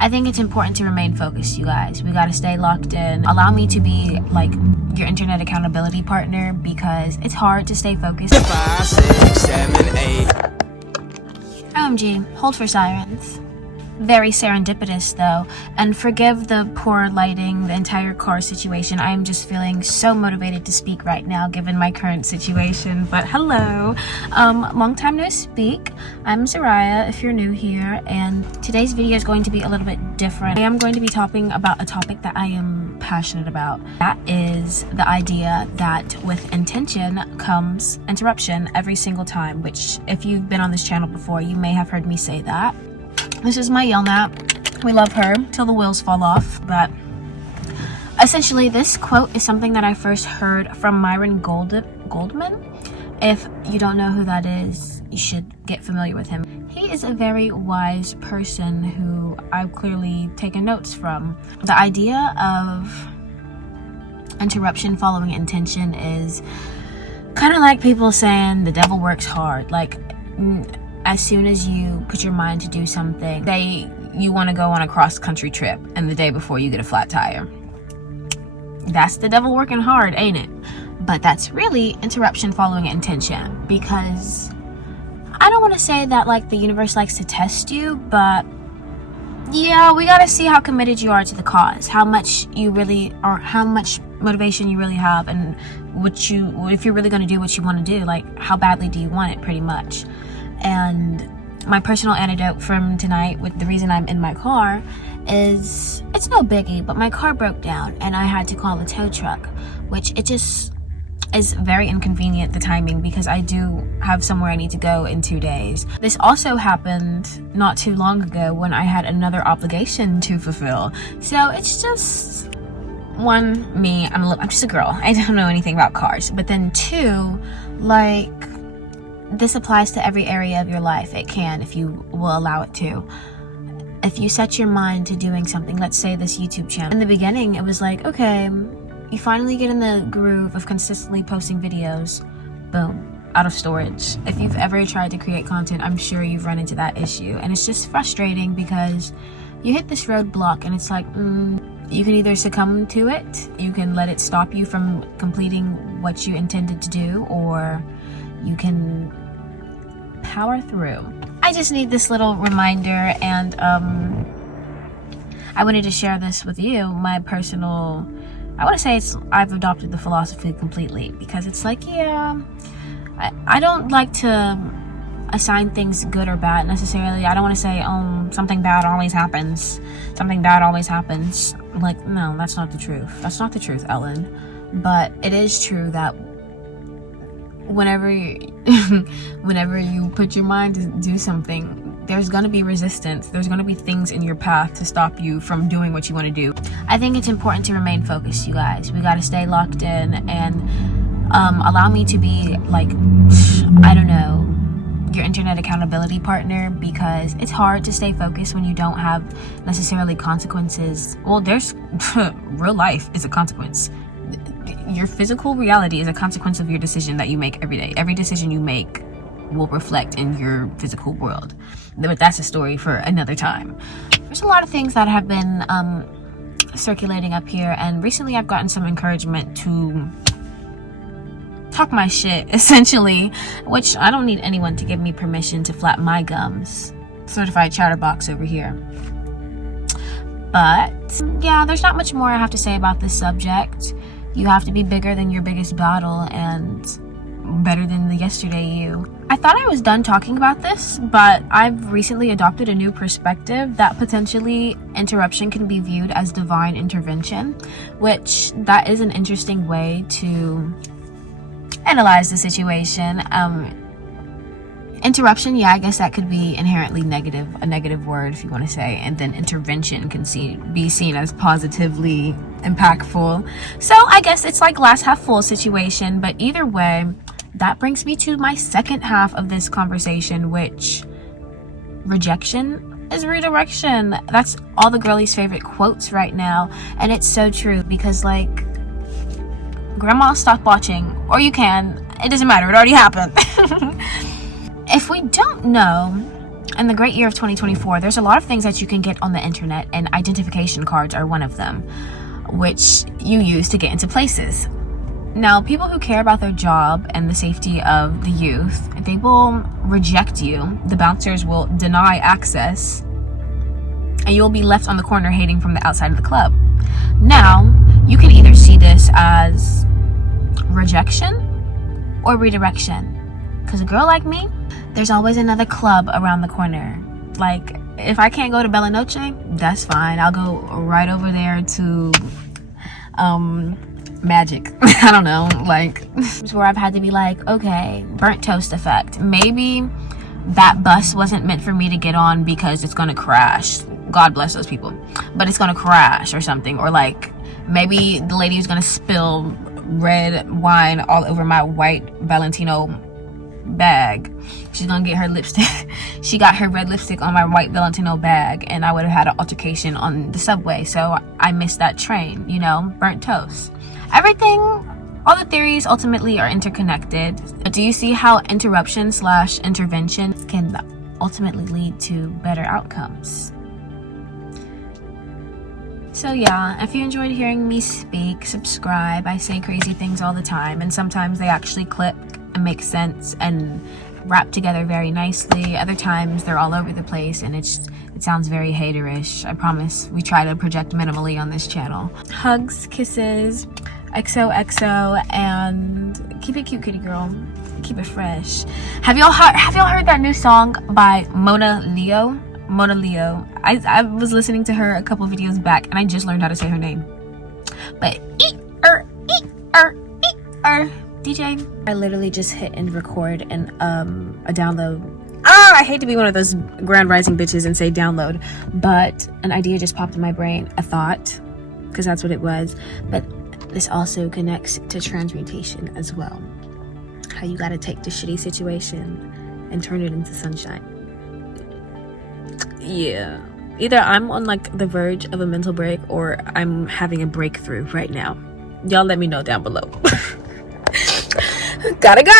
I think it's important to remain focused, you guys. We gotta stay locked in. Allow me to be like your internet accountability partner because it's hard to stay focused. 5, 6, 7, 8. OMG, hold for sirens. Very serendipitous though, and forgive the poor lighting, the entire car situation. I am just feeling so motivated to speak right now given my current situation. But hello, long time no speak. I'm Zariah if you're new here, and today's video is going to be a little bit different. I am going to be talking about a topic that I am passionate about. That is the idea that with intention comes interruption every single time, which if you've been on this channel before, you may have heard me say that. This is my yell nap. We love her till the wheels fall off. But essentially, this quote is something that I first heard from Myron Goldman. If you don't know who that is, you should get familiar with him. He is a very wise person who I've clearly taken notes from. The idea of interruption following intention is kind of like people saying the devil works hard. Like, as soon as you put your mind to do something, say you want to go on a cross-country trip and the day before you get a flat tire. That's the devil working hard, ain't it? But that's really interruption following intention, because I don't want to say that like the universe likes to test you, but yeah, we got to see how committed you are to the cause, how much you really, or how much motivation you really have, and if you're really going to do what you want to do, like how badly do you want it, pretty much. And my personal anecdote from tonight, with the reason I'm in my car, is it's no biggie, but my car broke down and I had to call a tow truck, which it just is very inconvenient, the timing, because I do have somewhere I need to go in 2 days. This also happened not too long ago when I had another obligation to fulfill. So it's just, one, I'm just a girl. I don't know anything about cars. But then two, like, this applies to every area of your life. It can, if you will allow it to. If you set your mind to doing something, let's say this YouTube channel. In the beginning, it was like, okay, you finally get in the groove of consistently posting videos. Boom, out of storage. If you've ever tried to create content, I'm sure you've run into that issue. And it's just frustrating because you hit this roadblock and it's like, you can either succumb to it, you can let it stop you from completing what you intended to do, or you can power through. I just need this little reminder, and I wanted to share this with you. My personal, I want to say I've adopted the philosophy completely, because it's like, yeah, I don't like to assign things good or bad necessarily. I don't want to say, something bad always happens. Something bad always happens. Like, no, that's not the truth. That's not the truth, Ellen. But it is true that whenever you put your mind to do something, there's going to be resistance. There's going to be things in your path to stop you from doing what you want to do. I think it's important to remain focused, you guys. We got to stay locked in, and allow me to be like, I don't know, your internet accountability partner, because it's hard to stay focused when you don't have necessarily consequences. Well, there's real life is a consequence. Your physical reality is a consequence of your decision that you make every day. Every decision you make will reflect in your physical world. But that's a story for another time. There's a lot of things that have been circulating up here, and recently I've gotten some encouragement to talk my shit, essentially, which I don't need anyone to give me permission to flap my gums. Certified chatterbox over here. But yeah, there's not much more I have to say about this subject. You have to be bigger than your biggest battle and better than the yesterday you. I thought I was done talking about this, but I've recently adopted a new perspective that potentially interruption can be viewed as divine intervention, which that is an interesting way to analyze the situation. Interruption, yeah, I guess that could be inherently negative, a negative word if you want to say, and then intervention can be seen as positively impactful. So I guess it's like glass half full situation, but either way, that brings me to my second half of this conversation, which rejection is redirection. That's all the girlies' favorite quotes right now, and it's so true, because like, grandma, stop watching, or you can, it doesn't matter, it already happened. If we don't know, in the great year of 2024, there's a lot of things that you can get on the internet, and identification cards are one of them, which you use to get into places. Now, people who care about their job and the safety of the youth, they will reject you. The bouncers will deny access, and you'll be left on the corner hating from the outside of the club. Now, you can either see this as rejection or redirection. Because a girl like me, there's always another club around the corner. Like, if I can't go to Bella Noche, that's fine. I'll go right over there to Magic. I don't know. Like, it's where I've had to be like, okay, burnt toast effect. Maybe that bus wasn't meant for me to get on because it's gonna crash. God bless those people. But it's gonna crash or something. Or like, maybe the lady is gonna spill red wine all over my white Valentino bag. She's gonna get her lipstick. She got her red lipstick on my white Valentino bag, and I would have had an altercation on the subway. So I missed that train, you know, burnt toast. Everything, all the theories ultimately are interconnected. But do you see how interruption/intervention can ultimately lead to better outcomes? So yeah, if you enjoyed hearing me speak, subscribe. I say crazy things all the time, and sometimes they actually click and make sense and wrap together very nicely. Other times they're all over the place and it sounds very haterish. I promise we try to project minimally on this channel. Hugs, kisses, XOXO, and keep it cute, kitty girl. Keep it fresh. Have y'all heard that new song by Mona Leo? I was listening to her a couple videos back, and I just learned how to say her name. But DJ, I literally just hit and record and a download. I hate to be one of those grand rising bitches and say download, but an idea just popped in my brain. A thought, because that's what it was. But this also connects to transmutation as well. How you gotta take the shitty situation and turn it into sunshine. Yeah, either I'm on like the verge of a mental break or I'm having a breakthrough right now. Y'all let me know down below. Gotta go.